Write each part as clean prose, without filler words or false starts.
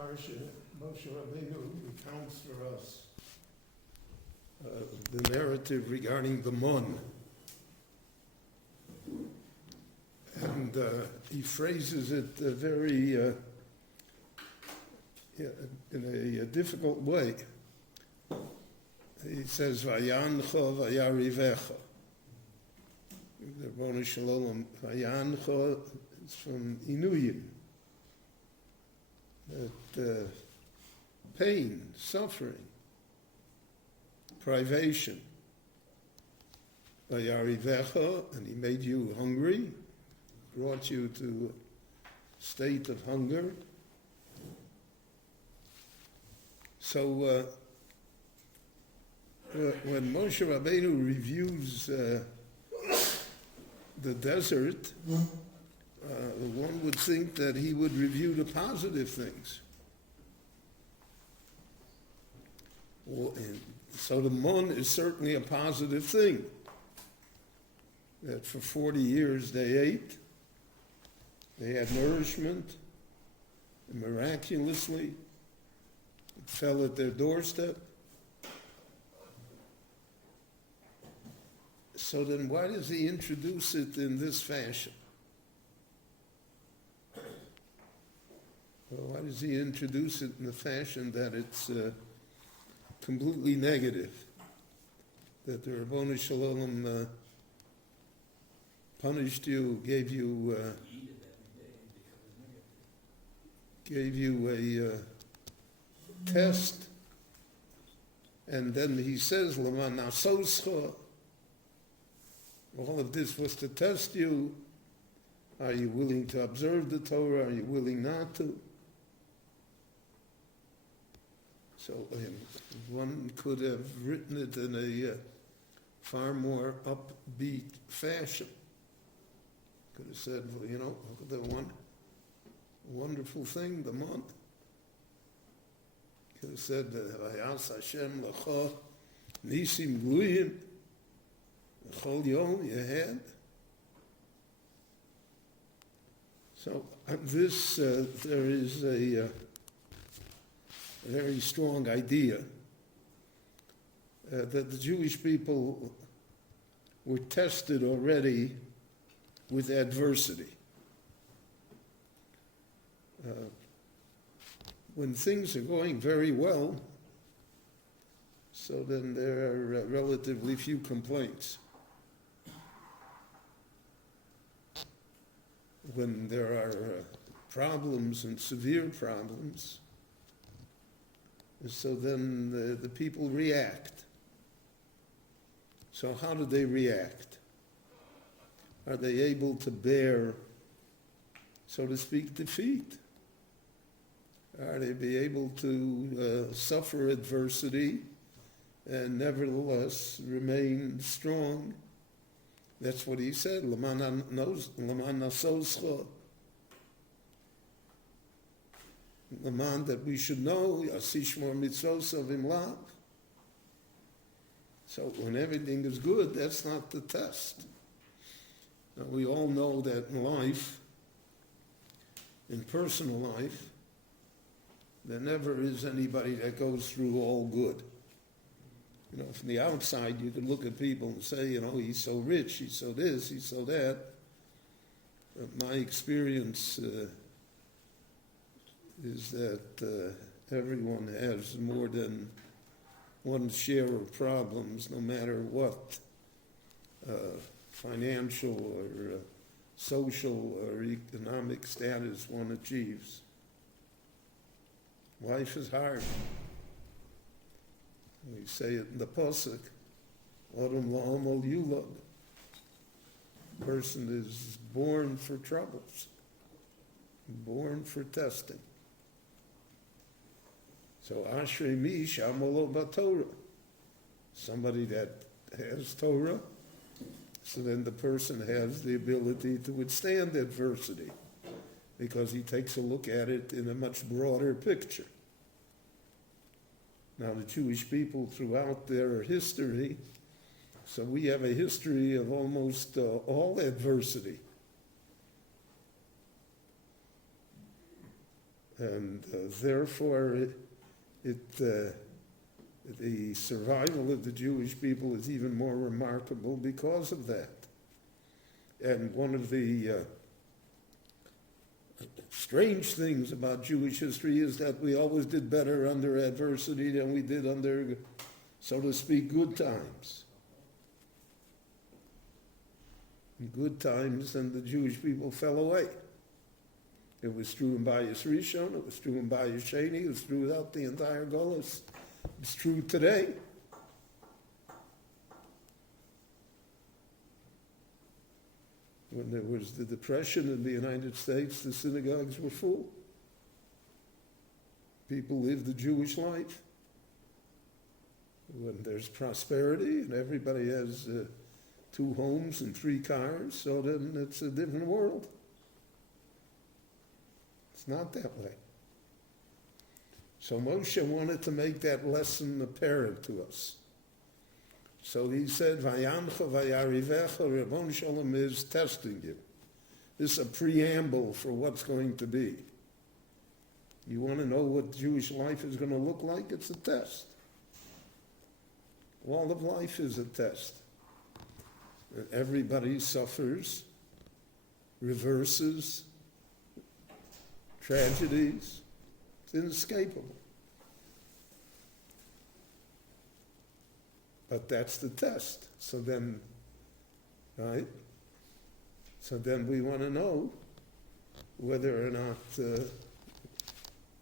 parsha, Moshe Rabbeinu recounts for us the narrative regarding the mann. And he phrases it very in a difficult way. He says, "Vayancha vayarivecha." The Ribono Shel Olam, Vayancha is from Inuyim. That pain, suffering, privation. Vayarivecha, and he made you hungry, brought you to a state of hunger. So when Moshe Rabbeinu reviews the desert, one would think that he would review the positive things. So the mann is certainly a positive thing. That for 40 years they ate, they had nourishment, and miraculously it fell at their doorstep. So then why does he introduce it in this fashion? Well, why does he introduce it in the fashion that it's completely negative? That the Ribono Shel Olam punished you, gave you a test, and then he says, "L'man nasoscha." All of this was to test you. Are you willing to observe the Torah? Are you willing not to? So one could have written it in a far more upbeat fashion. Could have said, well, look at the one wonderful thing, the mann. Could have said, "Vayas Hashem l'cha nisim gluyim l'chol yom yehed." So this, there is a very strong idea that the Jewish people were tested already with adversity. When things are going very well, so then there are relatively few complaints. When there are problems and severe problems, so then the people react. So how do they react? Are they able to bear, so to speak, defeat? Are they be able to suffer adversity and nevertheless remain strong? That's what he said, "L'man nasoscha." The man that we should know, Yasishmor mitzvosav imlav. So when everything is good, that's not the test. Now, we all know that in life, in personal life, there never is anybody that goes through all good. From the outside, you can look at people and say, he's so rich, he's so this, he's so that. But my experience is that everyone has more than one share of problems, no matter what financial or social or economic status one achieves. Life is hard. We say it in the Pasuk, "Adam la'amal yulad." Person is born for troubles, born for testing. So Ashrei mi she'amalo b'Torah. Somebody that has Torah, so then the person has the ability to withstand adversity because he takes a look at it in a much broader picture. Now the Jewish people throughout their history, so we have a history of almost all adversity. And therefore, the survival of the Jewish people is even more remarkable because of that. And one of the strange things about Jewish history is that we always did better under adversity than we did under, so to speak, good times. In good times, and the Jewish people fell away. It was true in Bayis Rishon, it was true in Bayis Sheni, it was true throughout the entire Golus. It's true today. When there was the Depression in the United States, the synagogues were full. People lived the Jewish life. When there's prosperity and everybody has 2 homes and 3 cars, so then it's a different world. It's not that way. So Moshe wanted to make that lesson apparent to us. So he said, Vayamcha vayarivecha, Ribbon Shalom is testing you. This is a preamble for what's going to be. You want to know what Jewish life is going to look like? It's a test. All of life is a test. Everybody suffers, reverses, tragedies. It's inescapable. But that's the test. So then, right? So then we want to know whether or not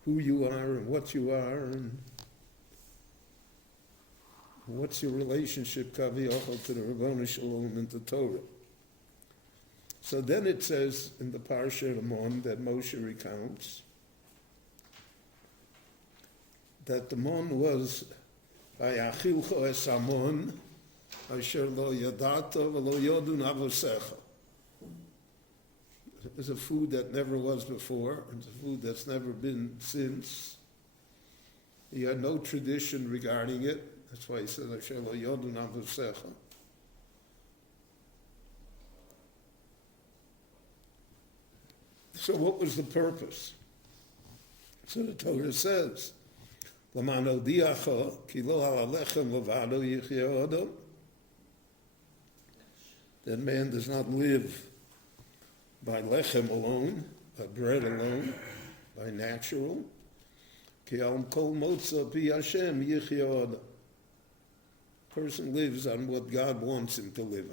who you are and what you are and what's your relationship, Kaviyachal, to the Ribbon Shalom and the Torah. So then it says in the Parsha of Mann that Moshe recounts that the Mann was Vayachilcho es Amon asher lo yadato v'lo yodun avosecha. It's a food that never was before. It's a food that's never been since. He had no tradition regarding it. That's why he said asher lo yodun avosecha. So what was the purpose? So the Torah says, that man does not live by lechem alone, by bread alone, by natural. Person lives on what God wants him to live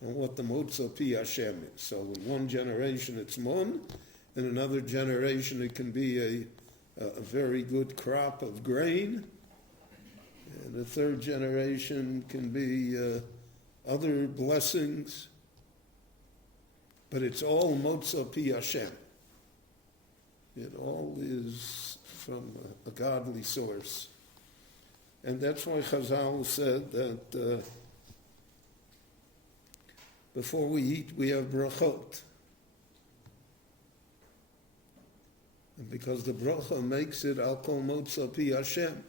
on what the motza pi Hashem is. So in one generation it's mon, in another generation it can be a very good crop of grain, and the third generation can be other blessings, but it's all motza pi Hashem. It all is from a godly source. And that's why Chazal said that before we eat, we have brachot. And because the bracha makes it al kol motza pi Hashem.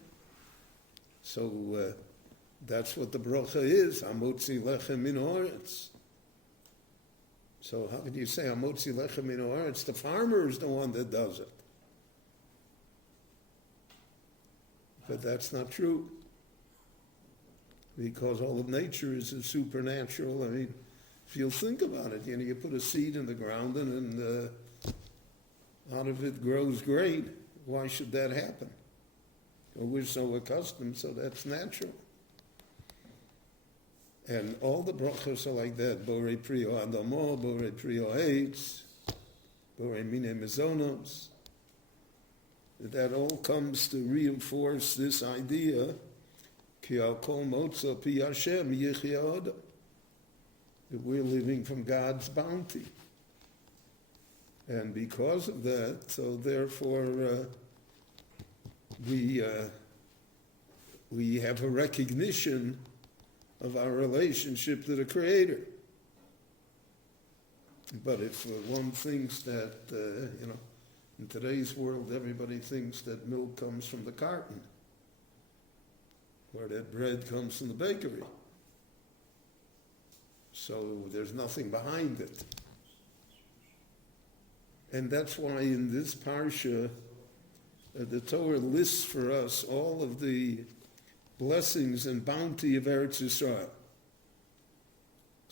So that's what the bracha is, hamotzi lechem min haaretz. So how can you say hamotzi lechem min haaretz? The farmer is the one that does it. But that's not true. Because all of nature is supernatural. I mean, if you'll think about it, you put a seed in the ground and out of it grows grain. Why should that happen? Well, we're so accustomed, so that's natural. And all the brachos are like that. Borei prio adamo, borei prio eitz, borei mine mezonos. That all comes to reinforce this idea, ki al kol motza pi Hashem yichya adam. That we're living from God's bounty. And because of that, so therefore we have a recognition of our relationship to the Creator. But if one thinks that, in today's world, everybody thinks that milk comes from the carton, or that bread comes from the bakery. So there's nothing behind it. And that's why in this parsha, the Torah lists for us all of the blessings and bounty of Eretz Yisrael.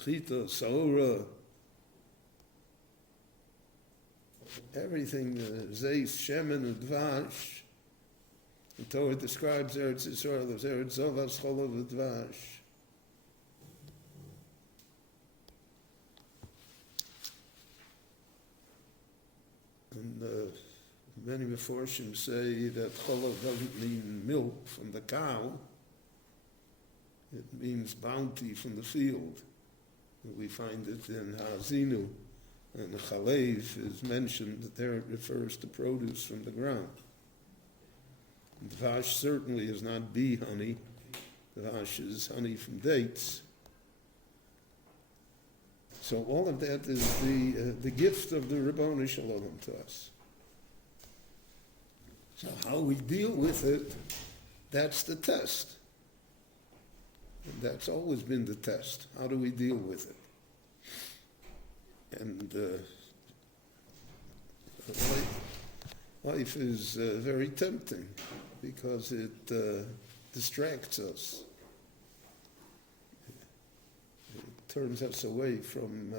Chita, Saura, everything, Zeis, Shemen, and Dvash. The Torah describes Eretz Yisrael as Eretz Zovas, Cholov, and Dvash. And many Meforshim say that Cholov doesn't mean milk from the cow. It means bounty from the field. We find it in Ha'azinu. And the Chalev is mentioned, there it refers to produce from the ground. Dvash certainly is not bee honey. Dvash is honey from dates. So all of that is the gift of the Ribono Shel Olam to us. So how we deal with it, that's the test. And that's always been the test. How do we deal with it? And life is very tempting because it distracts us. It turns us away from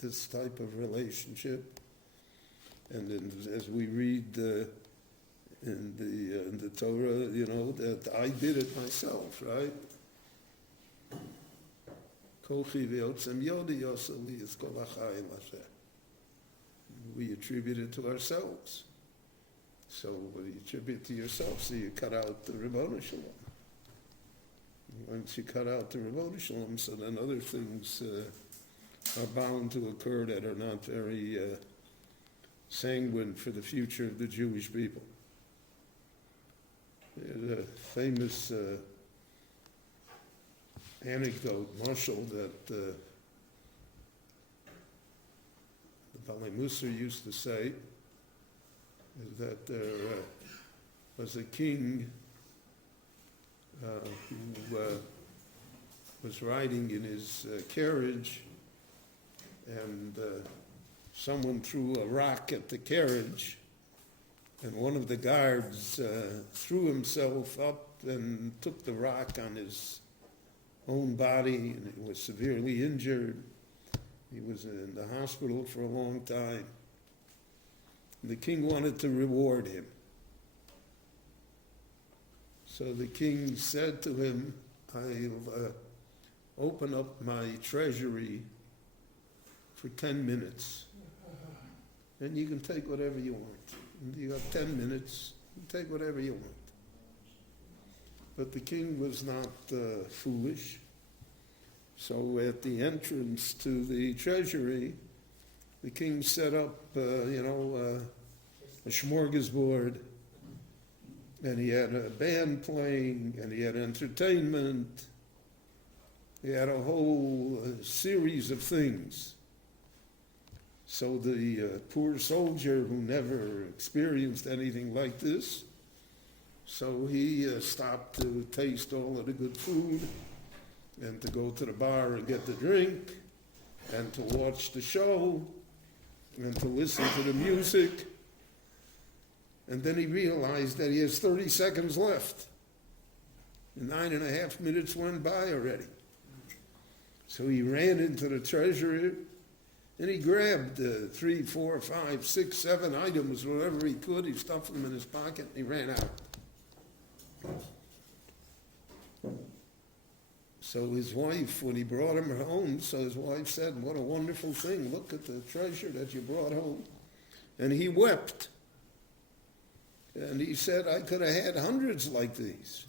this type of relationship. And as we read in the Torah, that I did it myself, right? We attribute it to ourselves. So when you attribute it to yourself, so you cut out the Ribono Shel Olam. Once you cut out the Ribono Shel Olam, so then other things are bound to occur that are not very sanguine for the future of the Jewish people. There's a famous anecdote, mashal, that the Balei Musar used to say, is that there was a king who was riding in his carriage, and someone threw a rock at the carriage, and one of the guards threw himself up and took the rock on his own body, and he was severely injured. He was in the hospital for a long time. The king wanted to reward him. So the king said to him, I'll open up my treasury for 10 minutes, and you can take whatever you want. And you have 10 minutes, you take whatever you want. But the king was not foolish. So at the entrance to the treasury, the king set up, a smorgasbord, and he had a band playing, and he had entertainment. He had a whole series of things. So the poor soldier who never experienced anything like this, so he stopped to taste all of the good food, and to go to the bar and get the drink, and to watch the show, and to listen to the music. And then he realized that he has 30 seconds left. 9.5 minutes went by already. So he ran into the treasury, and he grabbed 3, 4, 5, 6, 7 items, whatever he could. He stuffed them in his pocket, and he ran out. So his wife, when he brought him home, so his wife said, what a wonderful thing. Look at the treasure that you brought home. And he wept. And he said, I could have had hundreds like these,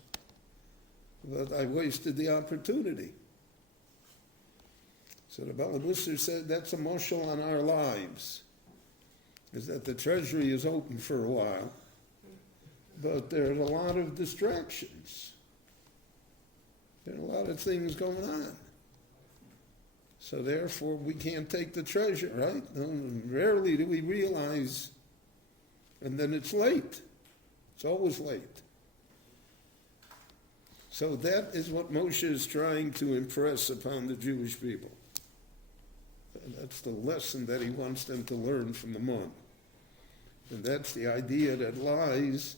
but I wasted the opportunity. So the Balei Musar said, that's a mashal on our lives, is that the treasury is open for a while, but there's a lot of distractions. There are a lot of things going on. So therefore, we can't take the treasure, right? Rarely do we realize, and then it's late. It's always late. So that is what Moshe is trying to impress upon the Jewish people. And that's the lesson that he wants them to learn from the mann. And that's the idea that lies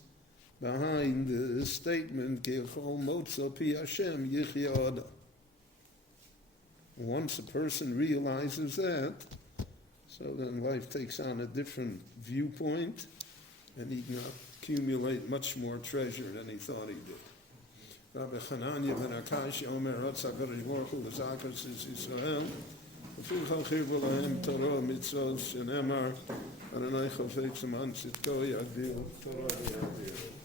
behind the statement, Kechol motza pi Hashem yichya adam. Once a person realizes that, so then life takes on a different viewpoint, and he can accumulate much more treasure than he thought he did. Rabbi Chananya ben Akash Omer Ratzak HaKadosh Baruch Hu L'Zakas Yisrael V'fuchal Chirbo Lahem Torah Mitzvot Shenemar Adonai Chofetz Aman Tzidko Yagdil Torah Yagdil.